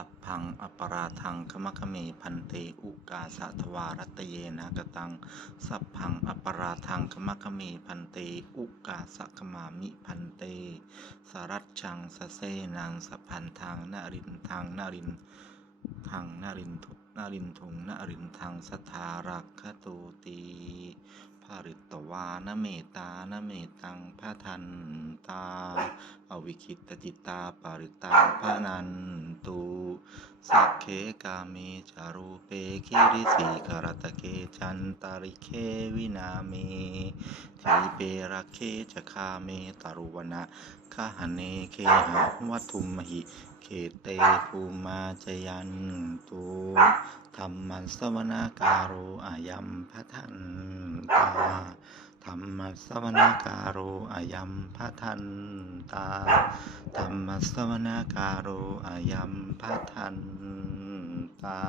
สัพพังอปราทังขมะขเมพันเตอุกาสะทวารัตเยนะกตัง สัพพังอปราทังขมะขเมพันเตอุกาสะขมามิพันเต สรัจชังสะเซนังสัพพันทางนรินทางนรินทางนรินทุนารินทุงนารินทางสทารักขตูตีภาริตวานเมตานเมตังพระทันตา อวิคิตจิตตาปาริตังพนันตุ สักเคกาเมจารูเปคิริสีคารตะเคจันตาริเควินาเมทีเประเคจคาเมตารุวนะคหเนเคหะวัตุมหิเขเตภูมาจยันตุธรรมันสวนาการุอายัมพะทันตา สวนาการโรอายัมพะทันตาธรรมสวนาการโรอายัมพะทันตา